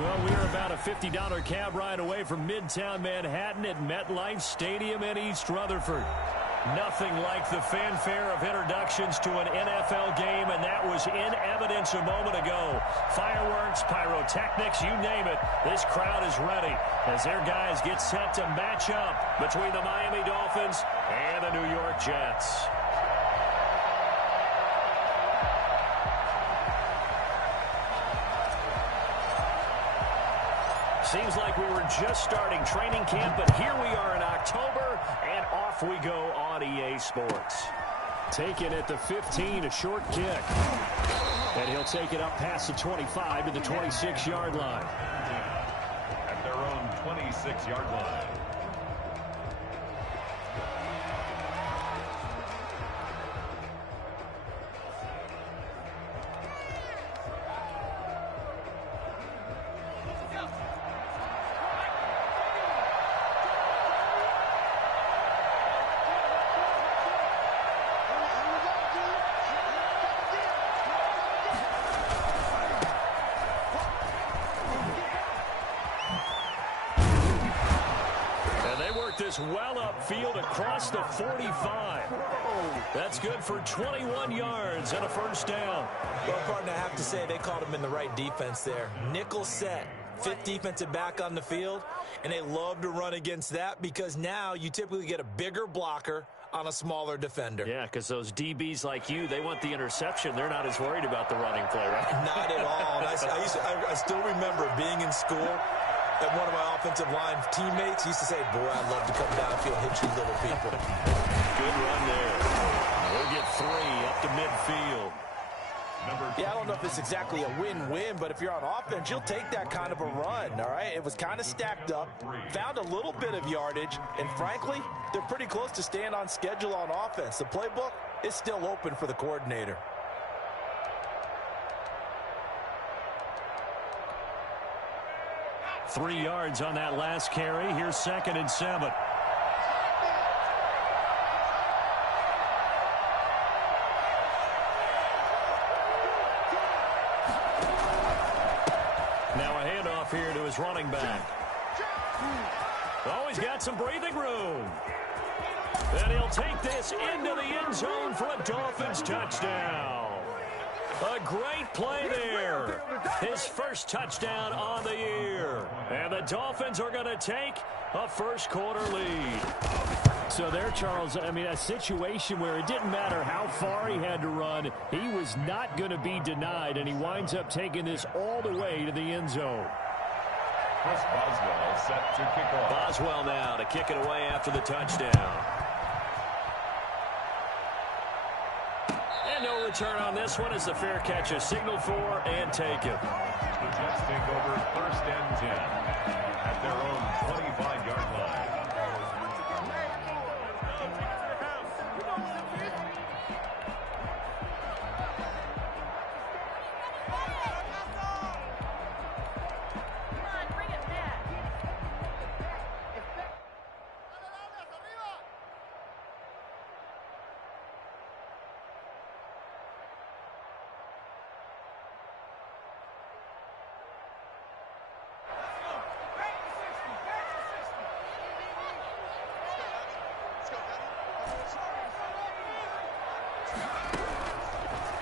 Well, we are about a $50 cab ride away from Midtown Manhattan at MetLife Stadium in East Rutherford. Nothing like the fanfare of introductions to an NFL game, and that was in evidence a moment ago. Fireworks, pyrotechnics, you name it. This crowd is ready as their guys get set to match up between the Miami Dolphins and the New York Jets. Seems like we were just starting training camp, but here we are in October, and off we go on EA Sports. Taken at the 15, a short kick. And he'll take it up past the 25 to the 26-yard line. At their own 26-yard line. This well upfield across the 45. That's good for 21 yards and a first down. Well, partner, I have to say they called him in the right defense there. Nickel set, fifth defensive back on the field, and they love to run against that because now you typically get a bigger blocker on a smaller defender. Yeah, because those DBs like you, they want the interception. They're not as worried about the running play, right? Not at all. And I still remember being in school, and one of my offensive line teammates used to say, boy, I'd love to come downfield and hit you little people. Good run there. We'll get 3 up to midfield. Yeah, I don't know if it's exactly a win-win, but if you're on offense, you'll take that kind of a run, all right? It was kind of stacked up, found a little bit of yardage, and frankly, they're pretty close to staying on schedule on offense. The playbook is still open for the coordinator. Three yards on that last carry. Here's 2nd and 7. Now a handoff here to his running back. Oh, he's got some breathing room. And he'll take this into the end zone for a Dolphins touchdown. A great play there. His first touchdown on the year. And the Dolphins are going to take a first-quarter lead. So there, Charles, I mean, a situation where it didn't matter how far he had to run. He was not going to be denied, and he winds up taking this all the way to the end zone. Chris Boswell set to kick off. Boswell now to kick it away after the touchdown. No return on this one as the fair catch is signaled for and taken. The Jets take over 1st and 10 at their own 25-yard line.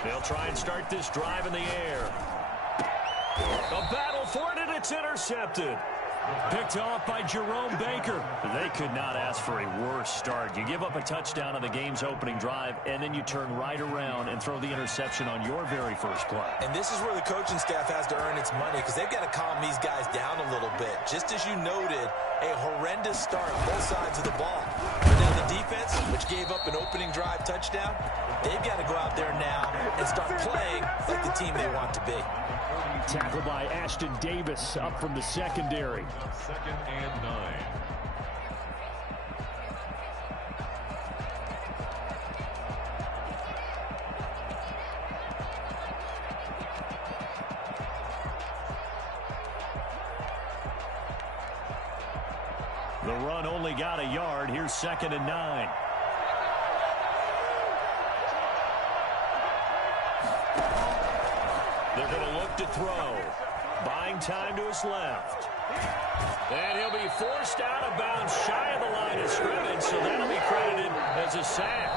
They'll try and start this drive in the air. A battle for it, and it's intercepted. Picked off by Jerome Baker. They could not ask for a worse start. You give up a touchdown on the game's opening drive, and then you turn right around and throw the interception on your very first play. And this is where the coaching staff has to earn its money because they've got to calm these guys down a little bit. Just as you noted, a horrendous start on both sides of the ball. But now the defense, which gave up an opening drive touchdown, they've got to go out there now and start playing like the team they want to be. Tackled by Ashton Davis up from the secondary. 2nd and 9. The run only got a yard. Here's 2nd and 9. They're going to look to throw. buying time to his left. And he'll be forced out of bounds shy of the line of scrimmage, so that'll be credited as a sack.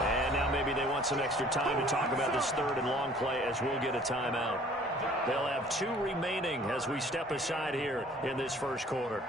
And now maybe they want some extra time to talk about this third and long play as we'll get a timeout. They'll have 2 remaining as we step aside here in this first quarter.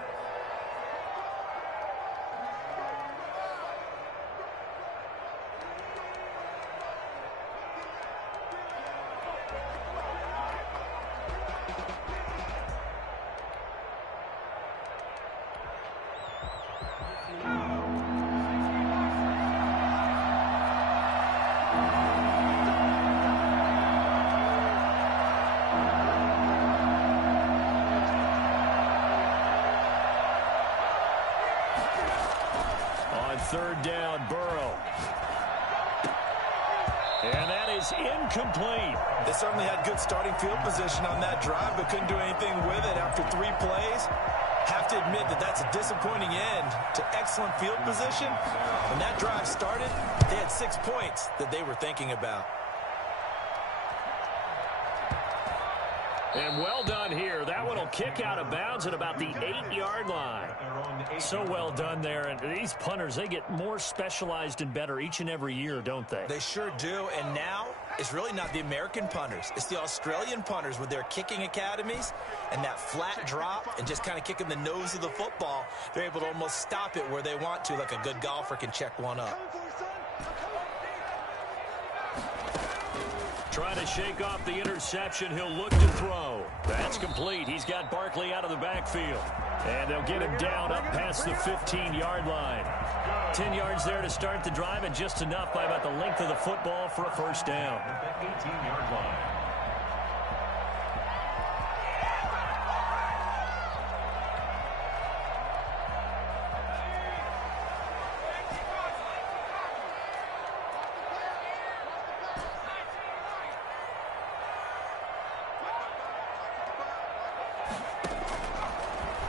Third down, Burrow. And that is incomplete. They certainly had good starting field position on that drive, but couldn't do anything with it after 3 plays. Have to admit that that's a disappointing end to excellent field position. When that drive started, they had 6 points that they were thinking about. And well done here. That one will kick out of bounds at about the 8-yard line. So well done there. And these punters, they get more specialized and better each and every year, don't they? They sure do. And now it's really not the American punters. It's the Australian punters with their kicking academies and that flat drop and just kind of kicking the nose of the football. They're able to almost stop it where they want to, like a good golfer can check one up. Trying to shake off the interception. He'll look to throw. That's complete. He's got Barkley out of the backfield. And they'll get him down up past the 15-yard line. 10 yards there to start the drive, and just enough by about the length of the football for a first down. 18-yard line.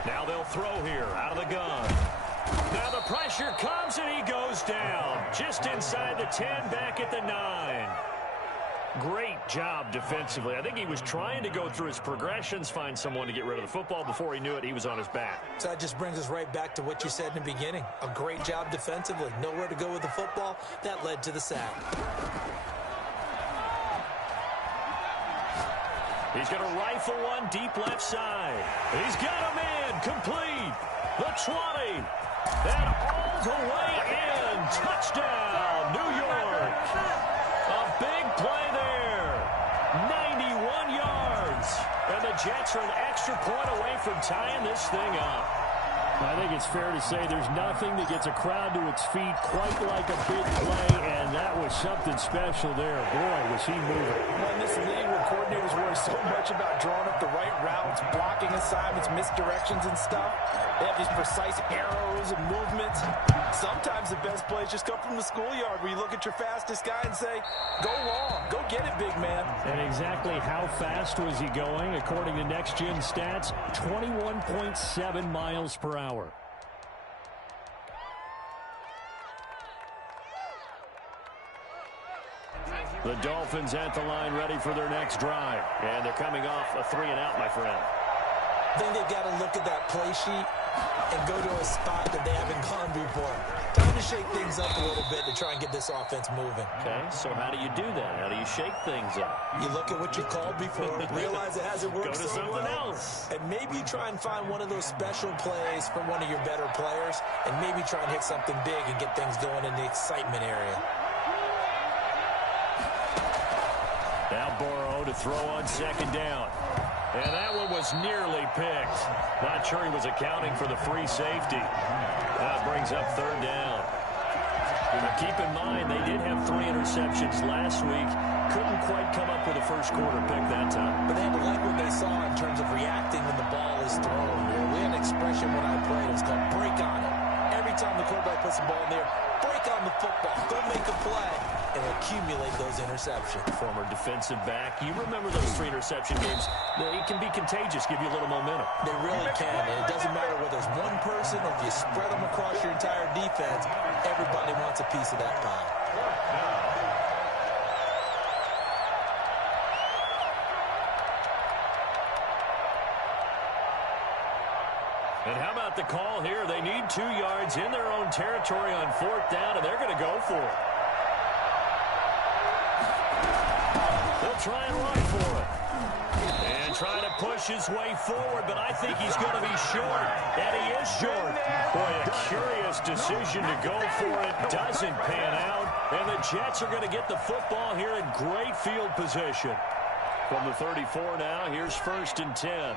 Now they'll throw here out of the gun. Now the pressure comes and he goes down. Just inside the 10, back at the 9. Great job defensively. I think he was trying to go through his progressions, find someone to get rid of the football. Before he knew it, he was on his back. So that just brings us right back to what you said in the beginning. A great job defensively. Nowhere to go with the football. That led to the sack. He's going to rifle one deep left side. He's got him in. Complete. The 20. And all the way in. Touchdown, New York. A big play there. 91 yards. And the Jets are an extra point away from tying this thing up. I think it's fair to say there's nothing that gets a crowd to its feet quite like a big play, and that was something special there. Boy, was he moving. Well, in this league where coordinators worry so much about drawing up the right routes, blocking assignments, misdirections and stuff, they have these precise arrows and movements. Sometimes the best plays just come from the schoolyard where you look at your fastest guy and say, go long, go get it, big man. And exactly how fast was he going? According to Next Gen Stats, 21.7 miles per hour. The Dolphins at the line ready for their next drive. And they're coming off a 3-and-out, my friend. I think they've got to look at that play sheet and go to a spot that they haven't gone before. Time to shake things up a little bit to try and get this offense moving. Okay, so how do you do that? How do you shake things up? You look at what you called before, realize it hasn't worked Go to so something well, else. and maybe you try and find one of those special plays from one of your better players, and maybe try and hit something big and get things going in the excitement area. Now Burrow to throw on second down. And that one was nearly picked. Not sure he was accounting for the free safety. That brings up third down. Now keep in mind, they did have 3 interceptions last week. Couldn't quite come up with a first quarter pick that time. But they had to like what they saw in terms of reacting when the ball is thrown. We had an expression when I played. It was called break on it. Every time the quarterback puts the ball in there, break on the football. Go make a play and accumulate those interceptions. Former defensive back. You remember those 3 interception games. It can be contagious, give you a little momentum. They really can, and it doesn't matter whether it's one person or if you spread them across your entire defense. Everybody wants a piece of that pie. the call here. They need 2 yards in their own territory on 4th down, and they're going to go for it. They'll try and run for it. And trying to push his way forward, but I think he's going to be short. And he is short. Boy, a curious decision to go for it. Doesn't pan out. And the Jets are going to get the football here in great field position. From the 34 now, here's 1st and 10.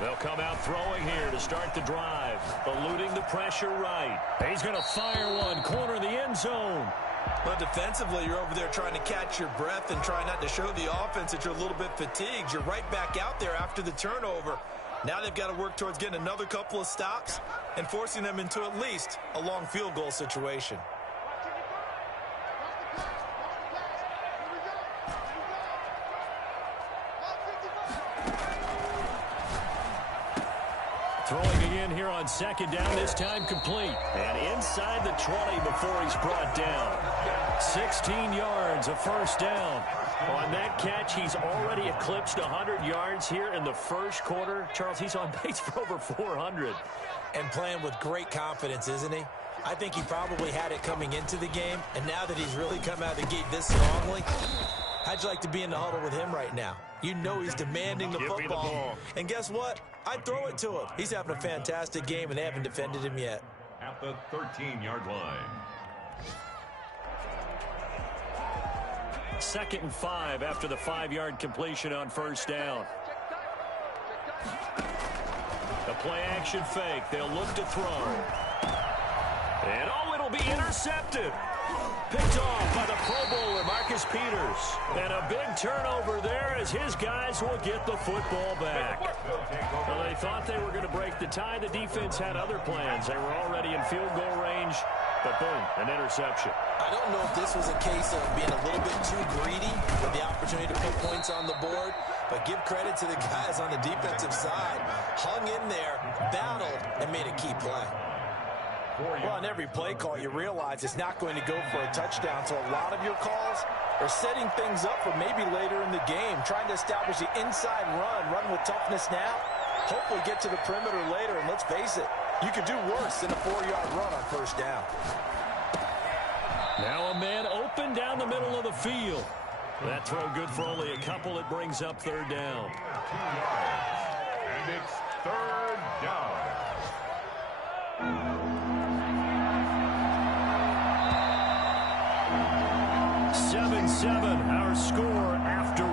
They'll come out throwing here to start the drive. Eluding the pressure right. He's going to fire one. Corner of the end zone. But defensively, you're over there trying to catch your breath and try not to show the offense that you're a little bit fatigued. You're right back out there after the turnover. Now they've got to work towards getting another couple of stops and forcing them into at least a long field goal situation. Throwing again here on 2nd down, this time complete. And inside the 20 before he's brought down. 16 yards, a 1st down. On that catch, he's already eclipsed 100 yards here in the 1st quarter. Charles, he's on pace for over 400. And playing with great confidence, isn't he? I think he probably had it coming into the game, and now that he's really come out of the gate this strongly, how'd you like to be in the huddle with him right now? You know he's demanding the football. And guess what? I'd throw it to him. He's having a fantastic game, and they haven't defended him yet. At the 13-yard line. 2nd and 5 after the 5-yard completion on 1st down. The play-action fake. They'll look to throw. And, it'll be intercepted. Picked off by the Pro Bowler, Marcus Peters. And a big turnover there as his guys will get the football back. Well, they thought they were going to break the tie. The defense had other plans. They were already in field goal range. But boom, an interception. I don't know if this was a case of being a little bit too greedy with the opportunity to put points on the board, but give credit to the guys on the defensive side. Hung in there, battled, and made a key play. Well, on every play call, you realize it's not going to go for a touchdown, so a lot of your calls are setting things up for maybe later in the game, trying to establish the inside run with toughness now, hopefully get to the perimeter later, and let's face it, you could do worse than a 4-yard run on 1st down. Now a man open down the middle of the field. That throw good for only a couple. It brings up 3rd down. 2 yards. And it's 3rd down. 7-7, our score after 1.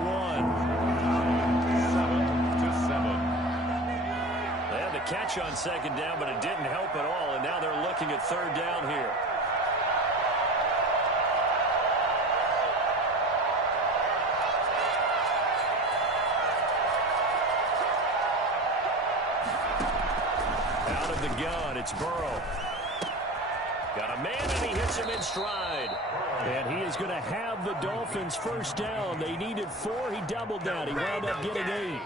7-7. They had the catch on 2nd down, but it didn't help at all, and now they're looking at 3rd down here. Out of the gun, it's Burrow. Got a man, and he hits him in stride. And he is going to have the Dolphins 1st down. They needed 4. He doubled that. He wound up getting 8.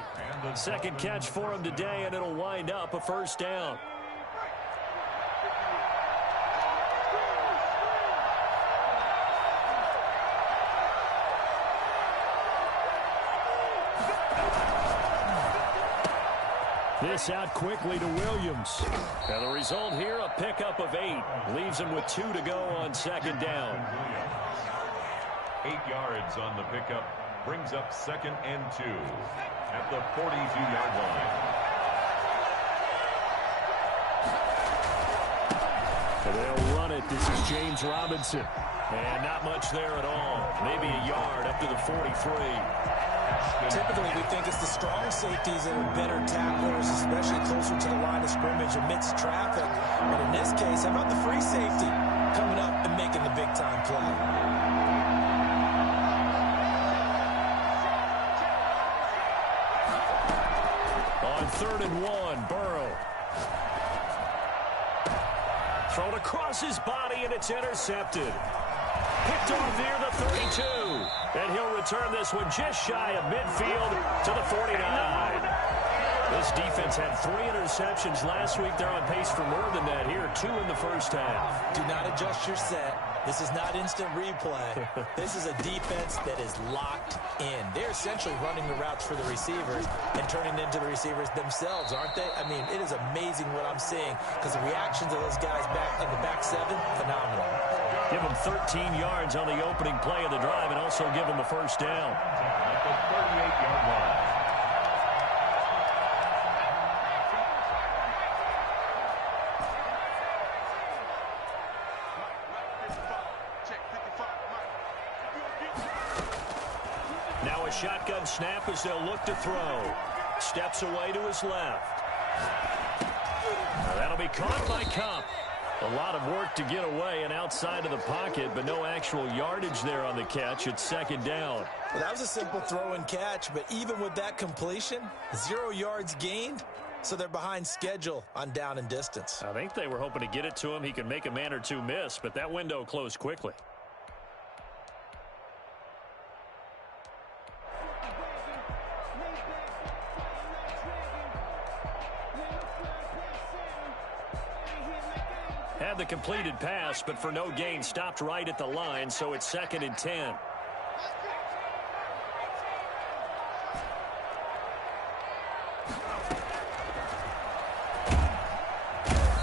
2nd catch for him today, and it'll wind up a 1st down. This out quickly to Williams. And the result here, a pickup of 8. Leaves him with 2 to go on 2nd down. 8 yards on the pickup. Brings up 2nd and 2 at the 42-yard line. They'll run it. This is James Robinson. And not much there at all. Maybe a yard up to the 43. Typically, we think it's the strong safeties that are better tacklers, especially closer to the line of scrimmage amidst traffic. But in this case, how about the free safety coming up and making the big-time play? On 3rd and 1, Burrow. Thrown across his body, and it's intercepted. Picked off near the 32. And he'll return this one just shy of midfield to the 49. This defense had 3 interceptions last week. They're on pace for more than that here. 2 in the 1st half. Do not adjust your set. This is not instant replay. This is a defense that is locked in. They're essentially running the routes for the receivers and turning them into the receivers themselves, aren't they? I mean, it is amazing what I'm seeing because the reactions of those guys back in the back seven, phenomenal. Give them 13 yards on the opening play of the drive and also give them a first down. At the 38-yard line. Now a shotgun snap as they'll look to throw. Steps away to his left. That'll be caught by Cup. A lot of work to get away and outside of the pocket, but no actual yardage there on the catch. It's second down. Well, that was a simple throw and catch, but even with that completion, 0 yards gained, so they're behind schedule on down and distance. I think they were hoping to get it to him. He could make a man or two miss, but that window closed quickly. Had the completed pass, but for no gain, stopped right at the line, so it's 2nd and 10.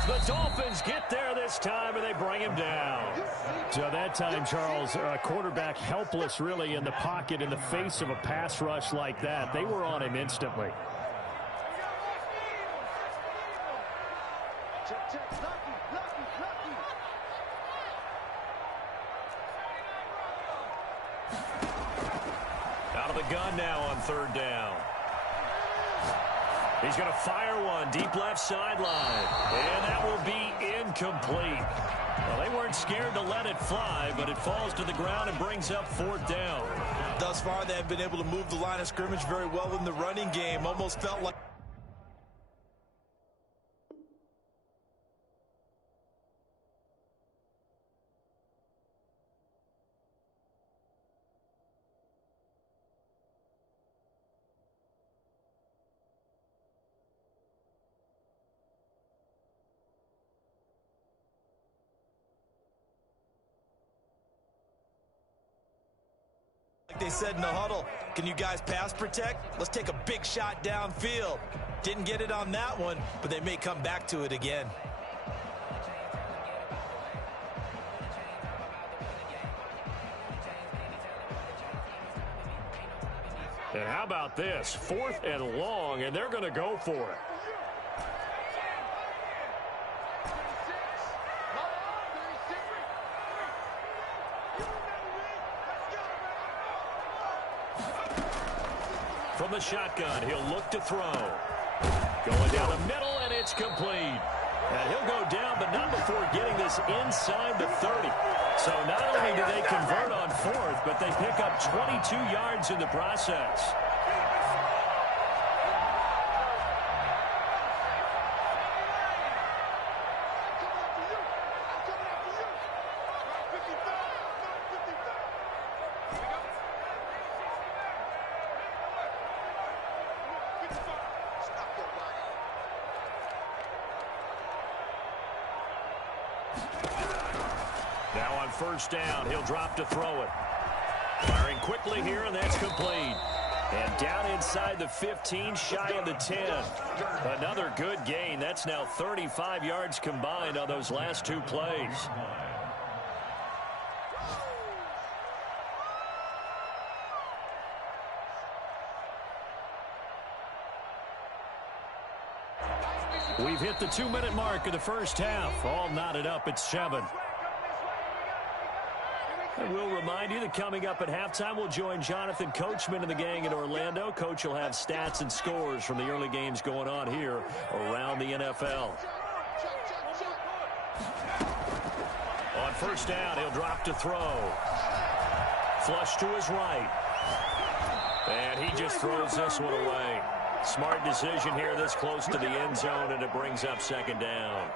The Dolphins get there this time, and they bring him down. So that time, Charles, quarterback helpless really in the pocket in the face of a pass rush like that. They were on him instantly. Out of the gun now on 3rd down. He's going to fire one deep left sideline. And that will be incomplete. Well, they weren't scared to let it fly, but it falls to the ground and brings up 4th down. Thus far, they have been able to move the line of scrimmage very well in the running game. Almost felt like... they said in the huddle, can you guys pass protect? Let's take a big shot downfield. Didn't get it on that one, but they may come back to it again. And how about this? 4th and long, and they're going to go for it. From the shotgun, he'll look to throw. Going down the middle, and it's complete. And he'll go down, but not before getting this inside the 30. So not only do they convert on 4th, but they pick up 22 yards in the process. Now on 1st down, he'll drop to throw it. Firing quickly here, and that's complete. And down inside the 15, shy of the 10. Another good gain. That's now 35 yards combined on those last 2 plays. We've hit the 2-minute mark of the first half. All knotted up at 7. And we'll remind you that coming up at halftime, we'll join Jonathan Coachman and the gang in Orlando. Coach will have stats and scores from the early games going on here around the NFL. On 1st down, he'll drop to throw. Flush to his right. And he just throws this one away. Smart decision here this close to the end zone, and it brings up 2nd down.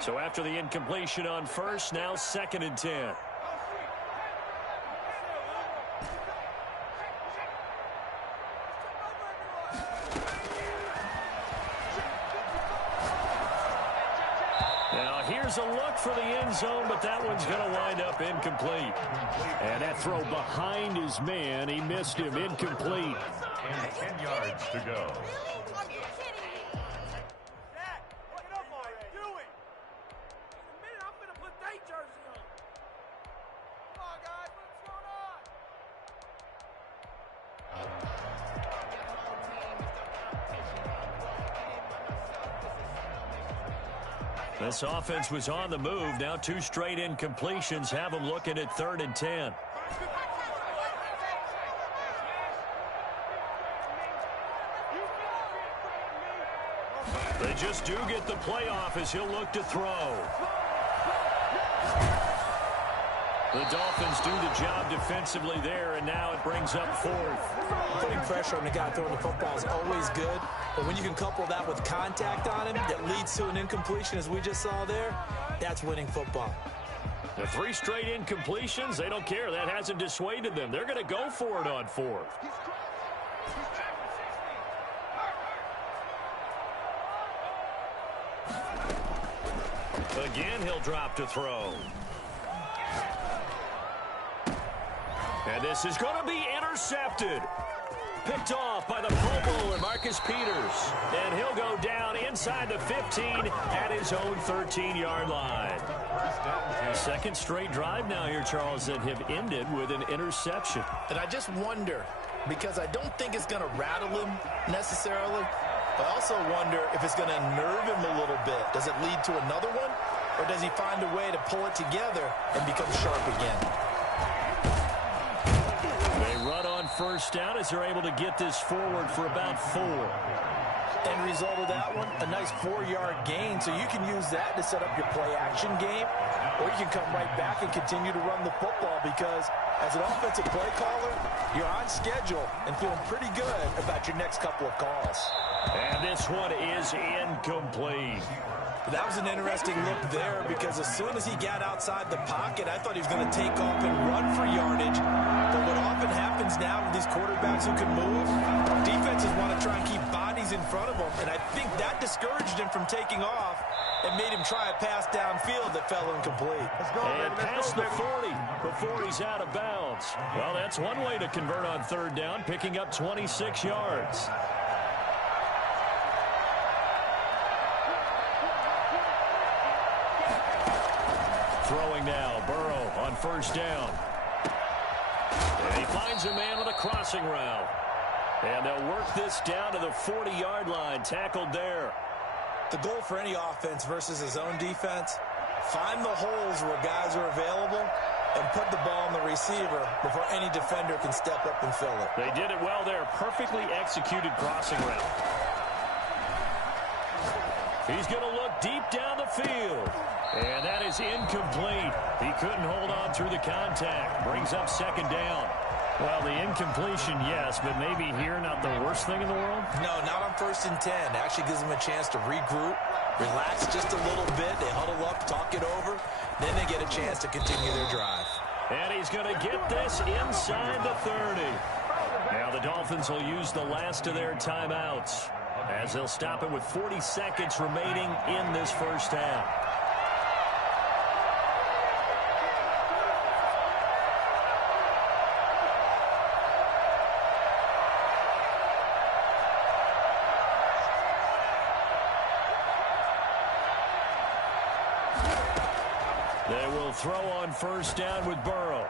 So after the incompletion on 1st, now 2nd and 10. offers a look for the end zone, but that one's going to wind up incomplete. And that throw behind his man, he missed him, incomplete. And 10 yards to go. This offense was on the move. Now 2 straight incompletions have them looking at 3rd and 10. They just do get the playoff as he'll look to throw. The Dolphins do the job defensively there, and now it brings up 4th. Putting pressure on the guy throwing the football is always good, but when you can couple that with contact on him that leads to an incompletion, as we just saw there, that's winning football. The 3 straight incompletions, they don't care. That hasn't dissuaded them. They're going to go for it on 4th. Again, he'll drop to throw. And this is going to be intercepted. Picked off by the Pro Bowler, Marcus Peters. And he'll go down inside the 15 at his own 13-yard line. His 2nd straight drive now here, Charles, that have ended with an interception. And I just wonder, because I don't think it's going to rattle him necessarily, I also wonder if it's going to nerve him a little bit. Does it lead to another one? Or does he find a way to pull it together and become sharp again? They run on 1st down as they're able to get this forward for about 4. End result of that one, a nice 4-yard gain, so you can use that to set up your play-action game, or you can come right back and continue to run the football because as an offensive play caller, you're on schedule and feeling pretty good about your next couple of calls. And this one is incomplete. That was an interesting look there because as soon as he got outside the pocket, I thought he was going to take off and run for yardage. But what often happens now with these quarterbacks who can move, defenses want to try and keep bodies in front of them, and I think that discouraged him from taking off and made him try a pass downfield that fell incomplete. And past the 40 before he's out of bounds. Well, that's one way to convert on 3rd down, picking up 26 yards. Throwing now, Burrow on 1st down. And he finds a man on a crossing route. And they'll work this down to the 40-yard line, tackled there. The goal for any offense versus his own defense, find the holes where guys are available and put the ball on the receiver before any defender can step up and fill it. They did it well there. Perfectly executed crossing route. He's going to look deep down the field. And that is incomplete. He couldn't hold on through the contact. Brings up 2nd down. Well, the incompletion, yes, but maybe here not the worst thing in the world? No, not on 1st and 10. It actually gives them a chance to regroup, relax just a little bit. They huddle up, talk it over. Then they get a chance to continue their drive. And he's going to get this inside the 30. Now the Dolphins will use the last of their timeouts as they'll stop it with 40 seconds remaining in this 1st half. They will throw on 1st down with Burrow.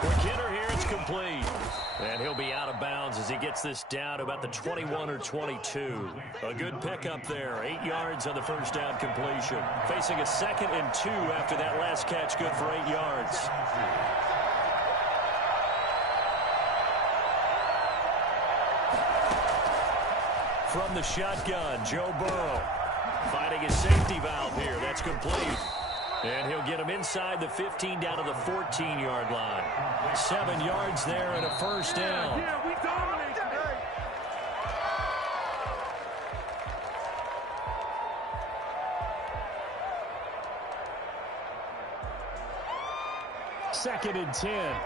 Quick hitter here, it's complete. And he'll be out of bounds as he gets this down to about the 21 or 22. A good pickup there. 8 yards on the 1st down completion. Facing a 2nd and 2 after that last catch, good for 8 yards. From the shotgun, Joe Burrow. Finding his safety valve here. That's complete. And he'll get him inside the 15 down to the 14-yard line. 7 yards there and a 1st down. Yeah, we dominate today. Second and 10.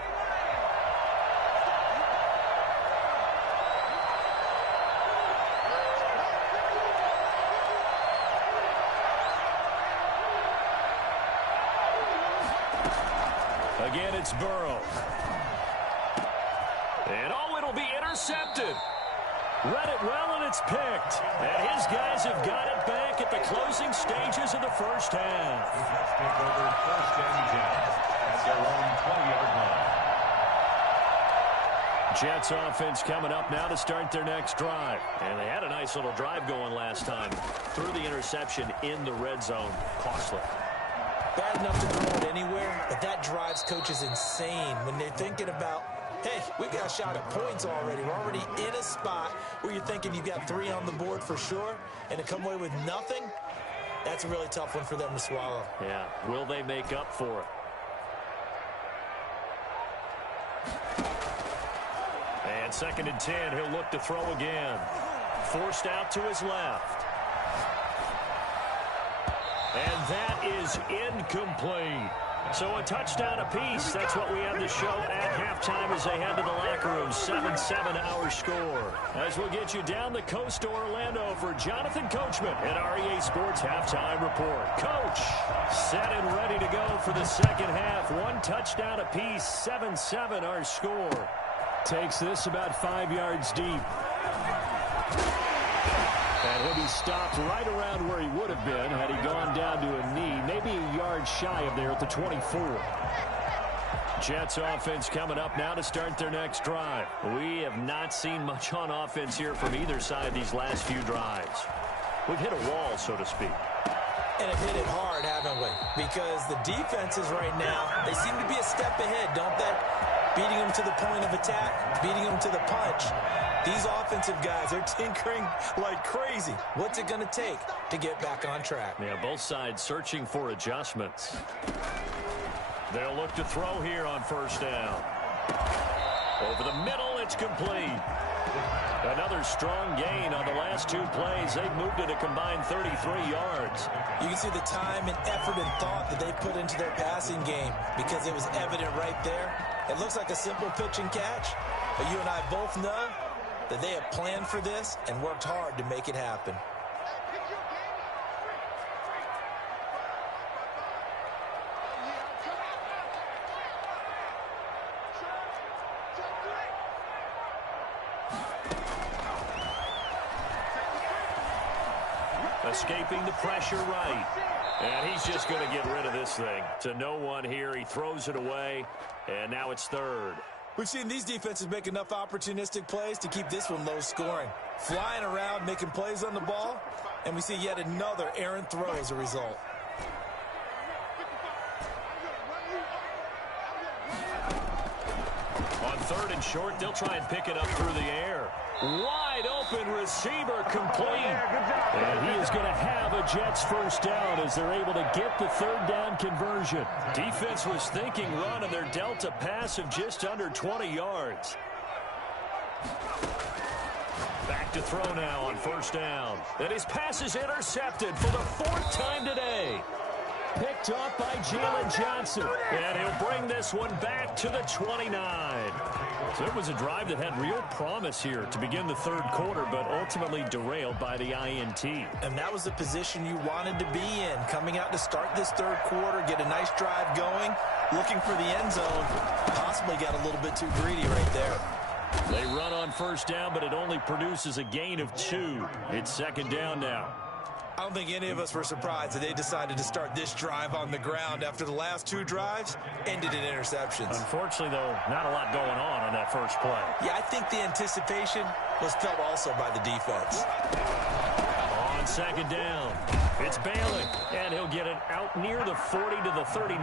again, it's Burrow. And, it'll be intercepted. Read it well, and it's picked. And his guys have got it back at the closing stages of the first half. Let's take over first and 10 at their own 20-yard line. Jets offense coming up now to start their next drive. And they had a nice little drive going last time. Threw the interception in the red zone. Costly. Bad enough to throw it anywhere, but that drives coaches insane when they're thinking about, hey, we've got a shot at points already. We're already in a spot where you're thinking you've got 3 on the board for sure, and to come away with nothing, that's a really tough one for them to swallow. Yeah, will they make up for it? And 2nd and 10, he'll look to throw again. Forced out to his left. And that is incomplete. So a touchdown apiece. That's what we have to show at halftime as they head to the locker room. 7-7 our score. As we'll get you down the coast to Orlando for Jonathan Coachman at REA Sports Halftime Report. Coach, set and ready to go for the second half. 1 touchdown apiece. 7-7 our score. Takes this about 5 yards deep. And he'll be stopped right around where he would have been had he gone down to a knee, maybe a yard shy of there at the 24. Jets offense coming up now to start their next drive. We have not seen much on offense here from either side these last few drives. We've hit a wall, so to speak. And have hit it hard, haven't we? Because the defenses right now, they seem to be a step ahead, don't they? Beating them to the point of attack, beating them to the punch. These offensive guys are tinkering like crazy. What's it going to take to get back on track? Yeah, both sides searching for adjustments. They'll look to throw here on first down. Over the middle, it's complete. Another strong gain on the last 2 plays. They've moved it a combined 33 yards. You can see the time and effort and thought that they put into their passing game because it was evident right there. It looks like a simple pitch and catch, but you and I both know that they have planned for this and worked hard to make it happen. Escaping the pressure right. And he's just going to get rid of this thing. To no one here. He throws it away. And now it's 3rd. We've seen these defenses make enough opportunistic plays to keep this one low scoring. Flying around, making plays on the ball. And we see yet another errant throw as a result. On 3rd and short, they'll try and pick it up through the air. Wide open receiver complete. And he is going to have a Jets first down as they're able to get the 3rd down conversion. Defense was thinking run, and they're dealt a pass of just under 20 yards. Back to throw now on first down. And his pass is intercepted for the 4th time today. Picked off by Jalen Johnson. And he'll bring this one back to the 29. So it was a drive that had real promise here to begin the 3rd quarter, but ultimately derailed by the INT. And that was the position you wanted to be in. Coming out to start this 3rd quarter, get a nice drive going, looking for the end zone. Possibly got a little bit too greedy right there. They run on first down, but it only produces a gain of 2. It's 2nd down now. I don't think any of us were surprised that they decided to start this drive on the ground after the last 2 drives ended in interceptions. Unfortunately, though, not a lot going on that first play. Yeah, I think the anticipation was felt also by the defense. On 2nd down, it's Bailey, and he'll get it out near the 40 to the 39.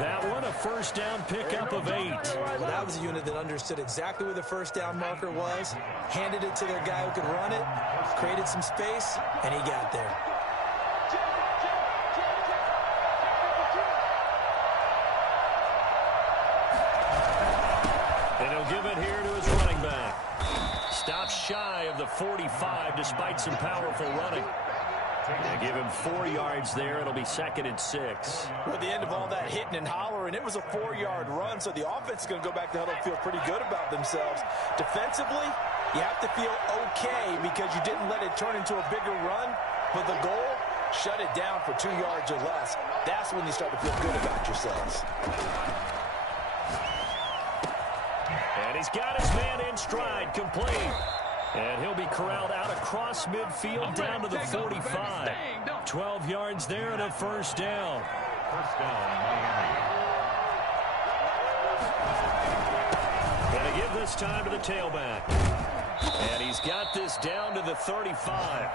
That one, a first down pickup of 8. Well, that was a unit that understood exactly where the first down marker was, handed it to their guy who could run it, created some space, and he got there. And he'll give it here to his running back. Stops shy of the 45 despite some powerful running. They give him 4 yards there. It'll be 2nd and 6. Well, at the end of all that hitting and hollering, it was a 4-yard run, so the offense is going to go back to huddle and feel pretty good about themselves. Defensively, you have to feel okay because you didn't let it turn into a bigger run, but the goal, shut it down for 2 yards or less. That's when you start to feel good about yourselves. And he's got his man in stride, complete. And he'll be corralled out across midfield down to the 45. 12 yards there and a first down. First down, Miami. And to give this time to the tailback. And he's got this down to the 35.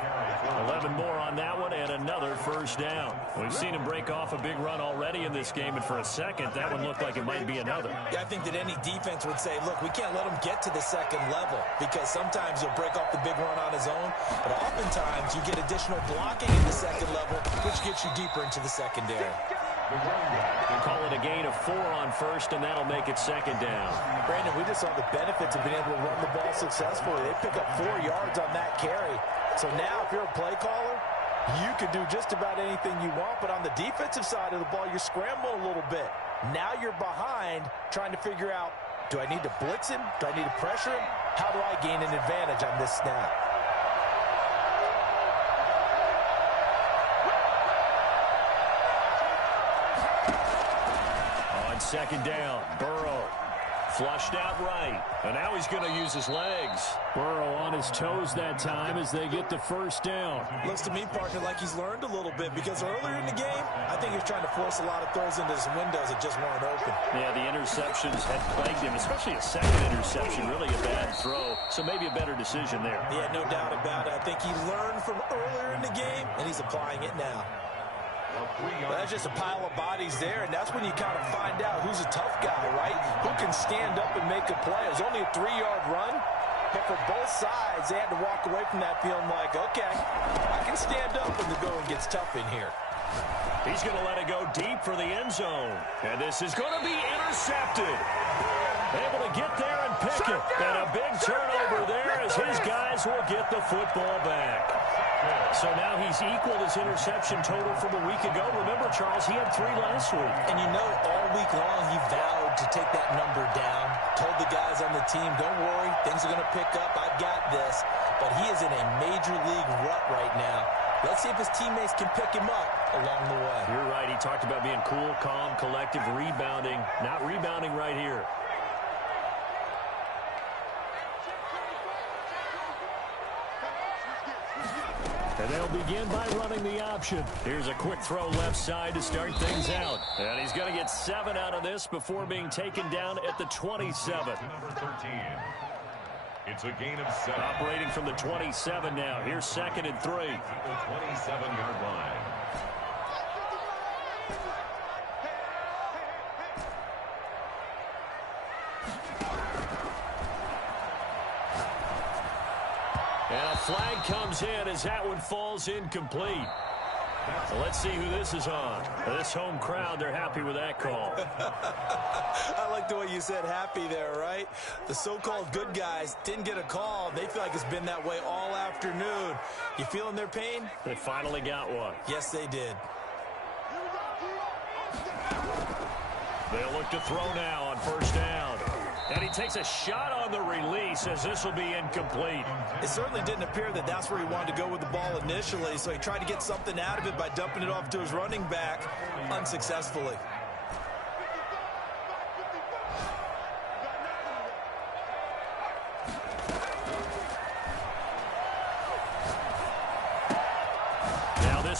11 more on that one and another first down. We've seen him break off a big run already in this game, and for a second, that one looked like it might be another. Yeah, I think that any defense would say, look, we can't let him get to the second level because sometimes he'll break off the big run on his own, but oftentimes you get additional blocking in the second level, which gets you deeper into the secondary. We'll call it a gain of 4 on first, and that'll make it second down. Brandon, we just saw the benefits of being able to run the ball successfully. They pick up 4 yards on that carry. So now if you're a play caller, you can do just about anything you want, but on the defensive side of the ball, you're scrambling a little bit. Now you're behind trying to figure out, do I need to blitz him? Do I need to pressure him? How do I gain an advantage on this snap? Second down, Burrow flushed out right, and now he's going to use his legs. Burrow on his toes that time as they get the first down. Looks to me, partner, like he's learned a little bit because earlier in the game, I think he was trying to force a lot of throws into some windows that just weren't open. Yeah, the interceptions had plagued him, especially a second interception, really a bad throw, so maybe a better decision there. Yeah, no doubt about it. I think he learned from earlier in the game, and he's applying it now. That's just a pile of bodies there, and that's when you kind of find out who's a tough guy, right? Who can stand up and make a play. It was only a 3-yard run, but for both sides, they had to walk away from that feeling like, okay, I can stand up when the going gets tough in here. He's going to let it go deep for the end zone, and this is going to be intercepted. Able to get there and pick it, and a big turnover there as his guys will get the football back. So now he's equaled his interception total from a week ago. Remember, Charles, he had 3 last week. And you know, all week long he vowed to take that number down. Told the guys on the team, don't worry, things are going to pick up. I've got this. But he is in a major league rut right now. Let's see if his teammates can pick him up along the way. You're right. He talked about being cool, calm, collective, rebounding. Not rebounding right here. And they'll begin by running the option. Here's a quick throw left side to start things out. And he's going to get 7 out of this before being taken down at the 27. Number 13. It's a gain of 7. Operating from the 27 now. Here's 2nd and 3. At the 27-yard line. And a flag comes in as that one falls incomplete. So let's see who this is on. This home crowd, they're happy with that call. I like the way you said happy there, right? The so-called good guys didn't get a call. They feel like it's been that way all afternoon. You feeling their pain? They finally got one. Yes, they did. They'll look to throw now on first down. And he takes a shot on the release as this will be incomplete. It certainly didn't appear that that's where he wanted to go with the ball initially, so he tried to get something out of it by dumping it off to his running back unsuccessfully.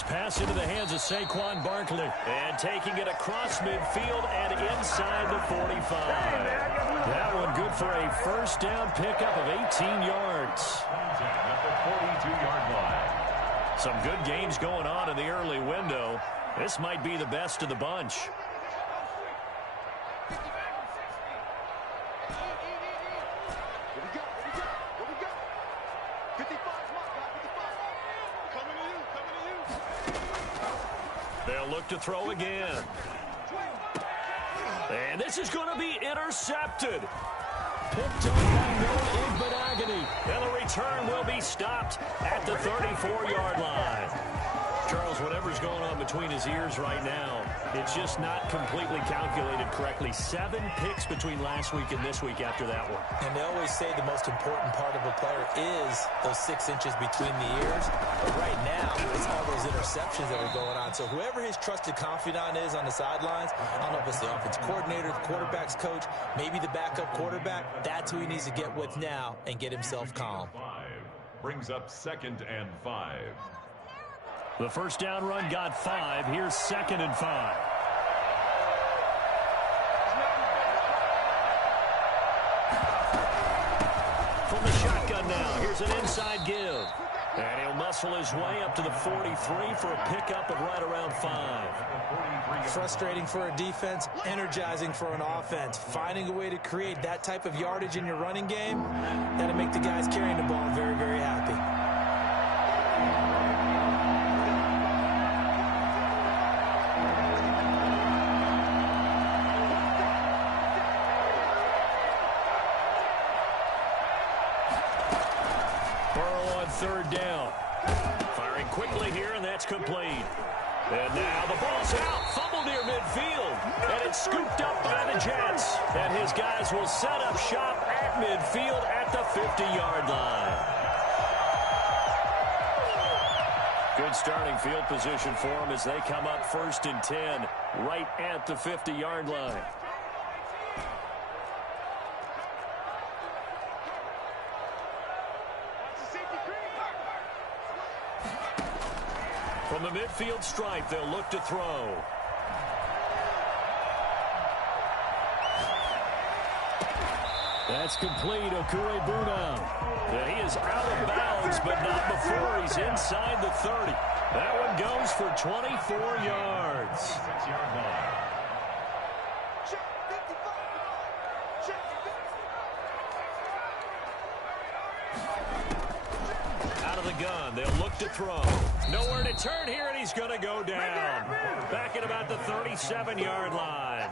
Pass into the hands of Saquon Barkley. And taking it across midfield and inside the 45. That one good for a first down pickup of 18 yards. At the 42-yard line. Some good games going on in the early window. This might be the best of the bunch. They'll look to throw again. And this is going to be intercepted. Picked up by Noah Igbenogany. And the return will be stopped at the 34-yard line. Charles, because whatever's going on between his ears right now, it's just not completely calculated correctly. 7 picks between last week and this week after that one. And they always say the most important part of a player is those 6 inches between the ears. But right now, it's all those interceptions that are going on. So whoever his trusted confidant is on the sidelines, I don't know if it's the offense coordinator, the quarterback's coach, maybe the backup quarterback, that's who he needs to get with now and get himself calm. Brings up 2nd and 5. The first down run got 5. Here's 2nd and 5. From the shotgun now, here's an inside give. And he'll muscle his way up to the 43 for a pickup of right around 5. Frustrating for a defense, energizing for an offense. Finding a way to create that type of yardage in your running game, that'll make the guys carrying the ball very, very happy. Burrow on 3rd down. Firing quickly here, and that's complete. And now the ball's out. Fumble near midfield. And it's scooped up by the Jets. And his guys will set up shop at midfield at the 50-yard line. Good starting field position for them as they come up 1st and 10 right at the 50-yard line. From the midfield stripe, they'll look to throw. That's complete. Okure-Buna. Yeah, he is out of bounds, but not before he's inside the 30. That one goes for 24 yards. Out of the gun, they'll look to throw. Nowhere to turn here, and he's going to go down. Back at about the 37-yard line.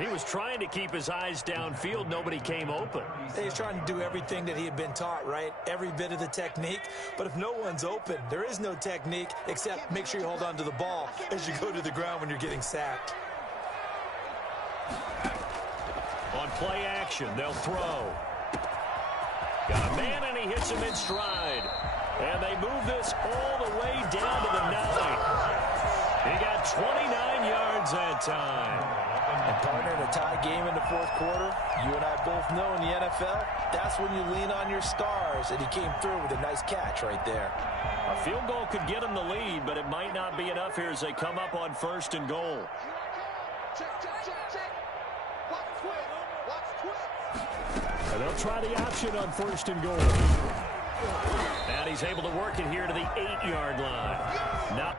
He was trying to keep his eyes downfield. Nobody came open. He's trying to do everything that he had been taught, right? Every bit of the technique. But if no one's open, there is no technique except make sure you hold on to the ball as you go to the ground when you're getting sacked. On play action, they'll throw. Got a man, and he hits him in stride. And they move this all the way down to the 9. He got 29 yards that time. And partner, in a tie game in the 4th quarter, you and I both know in the NFL, that's when you lean on your stars, and he came through with a nice catch right there. A field goal could get him the lead, but it might not be enough here as they come up on 1st and goal. And they'll try the option on 1st and goal. And he's able to work it here to the 8-yard line. Now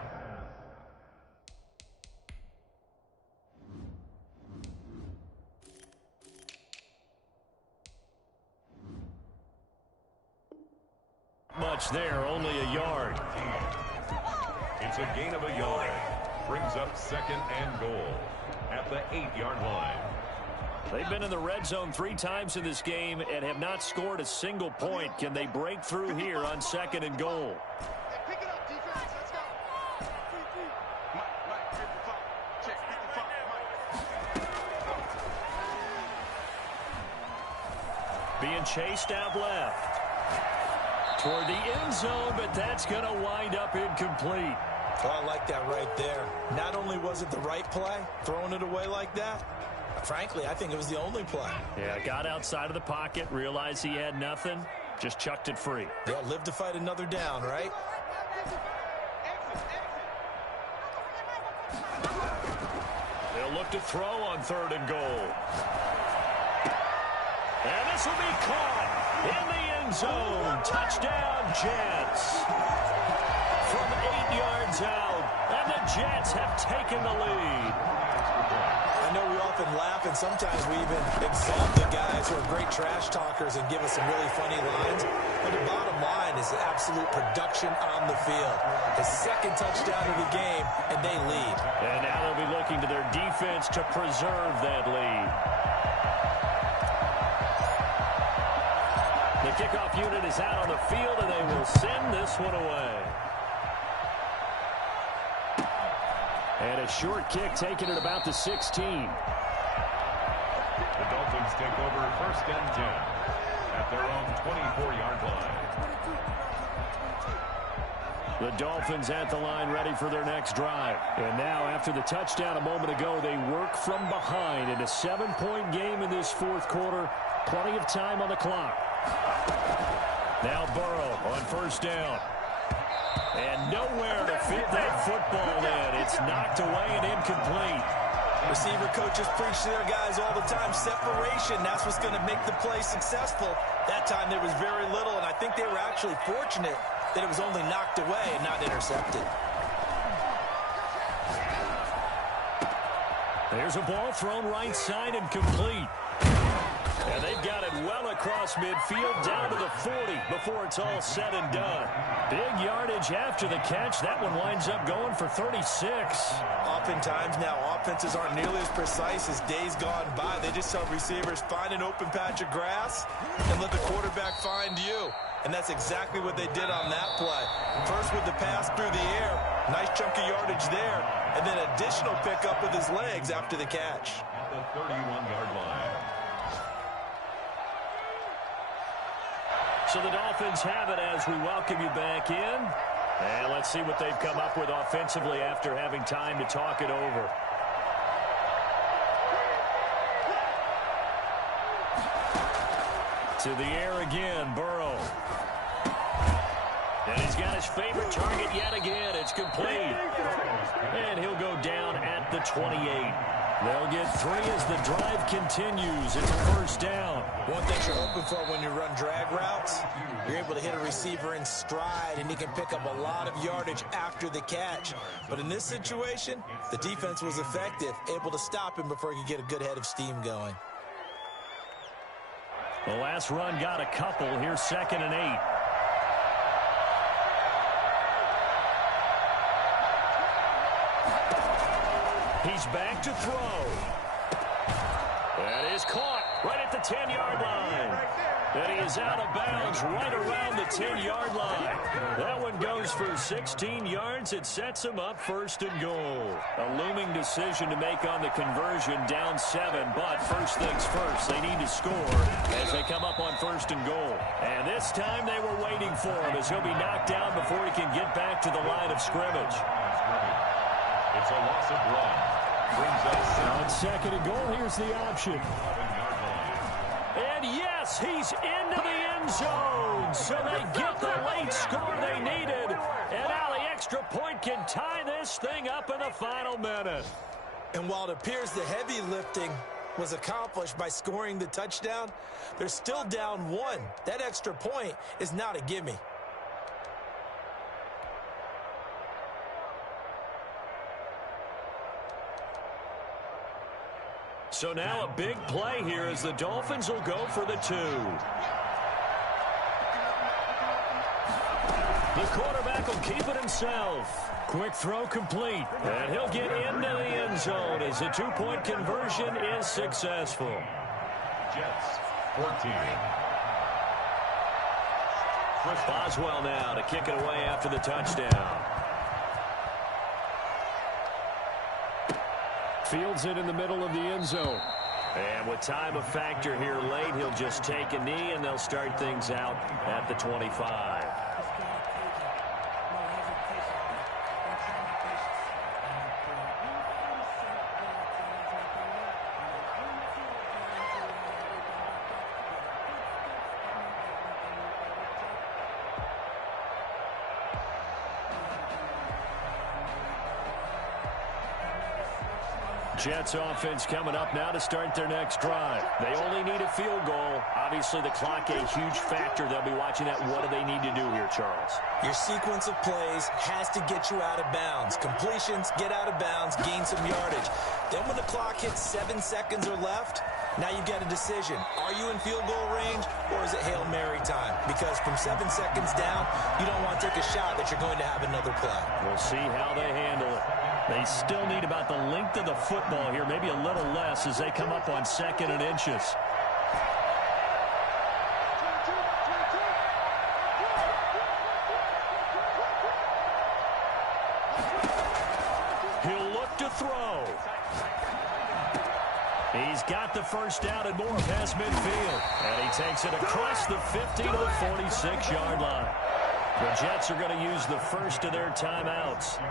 much there, only a yard. It's a gain of a yard. Brings up 2nd and goal at the 8-yard line. They've been in the red zone 3 times in this game and have not scored a single point. Can they break through here on 2nd and goal? Being chased out left. Toward the end zone, but that's going to wind up incomplete. Oh, I like that right there. Not only was it the right play, throwing it away like that, frankly, I think it was the only play. Yeah, got outside of the pocket, realized he had nothing, just chucked it free. Yeah, live to fight another down, right? They'll look to throw on 3rd and goal. And this will be caught in the end zone. Touchdown, Jets. From 8 yards out, and the Jets have taken the lead. I know we often laugh, and sometimes we even exalt the guys who are great trash talkers and give us some really funny lines. But the bottom line is the absolute production on the field. The 2nd touchdown of the game, and they lead. And now they'll be looking to their defense to preserve that lead. The kickoff unit is out on the field, and they will send this one away. And a short kick taken at about the 16. The Dolphins take over 1st and 10 at their own 24-yard line. The Dolphins at the line ready for their next drive. And now after the touchdown a moment ago, they work from behind in a 7-point game in this 4th quarter. Plenty of time on the clock. Now Burrow on 1st down. And nowhere to fit that football in. It's knocked away and incomplete. Receiver coaches preach to their guys all the time. Separation, that's what's going to make the play successful. That time there was very little, and I think they were actually fortunate that it was only knocked away and not intercepted. There's a ball thrown right side and complete. And they've got it well across midfield down to the 40 before it's all said and done. Big yardage after the catch. That one winds up going for 36. Oftentimes now offenses aren't nearly as precise as days gone by. They just tell receivers, find an open patch of grass and let the quarterback find you. And that's exactly what they did on that play. First with the pass through the air. Nice chunky yardage there. And then additional pickup with his legs after the catch. At the 31-yard line. So the Dolphins have it as we welcome you back in. And let's see what they've come up with offensively after having time to talk it over. To the air again, Burrow. And he's got his favorite target yet again. It's complete. And he'll go down at the 28. They'll get 3 as the drive continues. It's a 1st down. One thing you're hoping for when you run drag routes, you're able to hit a receiver in stride, and he can pick up a lot of yardage after the catch. But in this situation, the defense was effective, able to stop him before he could get a good head of steam going. The last run got a couple. Here's 2nd and 8. He's back to throw. That is caught right at the 10-yard line. And he is out of bounds right around the 10-yard line. That one goes for 16 yards. It sets him up 1st and goal. A looming decision to make on the conversion, down 7. But first things first, they need to score as they come up on 1st and goal. And this time they were waiting for him as he'll be knocked down before he can get back to the line of scrimmage. It's a loss of 1. Brings up 7. On 2nd and goal, here's the option. And yes, he's into the end zone. So they get the late score they needed. And now the extra point can tie this thing up in the final minute. And while it appears the heavy lifting was accomplished by scoring the touchdown, they're still down 1. That extra point is not a gimme. So now a big play here as the Dolphins will go for the 2. The quarterback will keep it himself. Quick throw complete. And he'll get into the end zone as the 2-point conversion is successful. Jets 14. Boswell now to kick it away after the touchdown. Fields it in the middle of the end zone. And with time a factor here late, he'll just take a knee and they'll start things out at the 25. Jets offense coming up now to start their next drive. They only need a field goal. Obviously, the clock a huge factor. They'll be watching that. What do they need to do here, Charles? Your sequence of plays has to get you out of bounds. Completions, get out of bounds, gain some yardage. Then when the clock hits 7 seconds or left, now you get a decision. Are you in field goal range or is it Hail Mary time? Because from 7 seconds down, you don't want to take a shot that you're going to have another play. We'll see how they handle it. They still need about the length of the football here, maybe a little less as they come up on 2nd and inches. He'll look throw. He's got the first down and more past midfield. And he takes it across the 50 to the 46-yard line. The Jets are going to use the first of their timeouts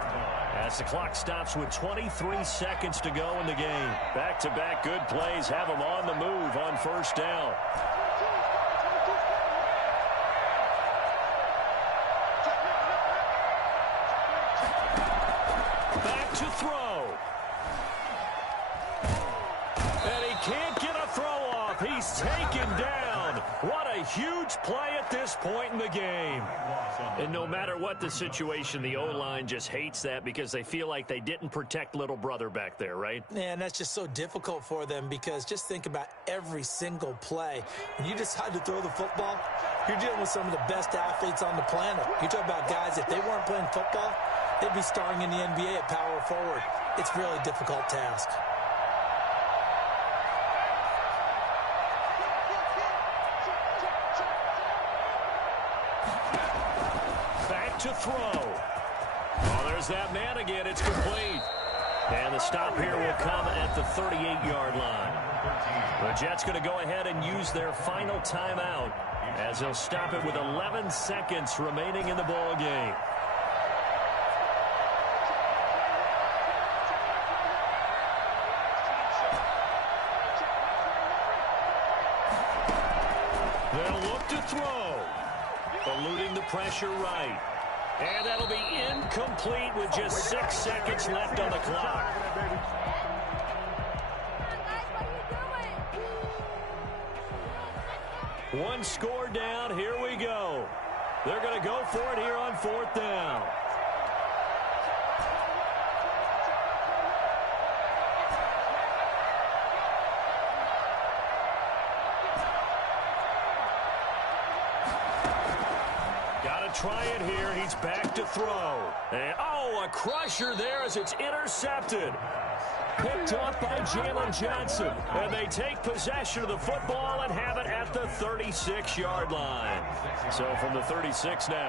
as the clock stops with 23 seconds to go in the game. Back-to-back good plays have them on the move on first down. Back to throw. And he can't get a throw off. He's taken down. What a huge play at this point in the game. And no matter what the situation, the O-line just hates that because they feel like they didn't protect little brother back there, right? Man, that's just so difficult for them because just think about every single play. When you decide to throw the football, you're dealing with some of the best athletes on the planet. You talk about guys, if they weren't playing football, they'd be starring in the NBA at power forward. It's a really difficult task. To throw. Oh, there's that man again. It's complete. And the stop here will come at the 38-yard line. The Jets going to go ahead and use their final timeout as they'll stop it with 11 seconds remaining in the ball game. They'll look to throw. Eluding the pressure right. And that'll be incomplete with just 6 seconds left on the clock. One score down. Here we go. They're going to go for it here on fourth down. Try it here. He's back to throw. And, oh, a crusher there as it's intercepted. Picked up by Jalen Johnson. And they take possession of the football and have it at the 36-yard line. So from the 36 now.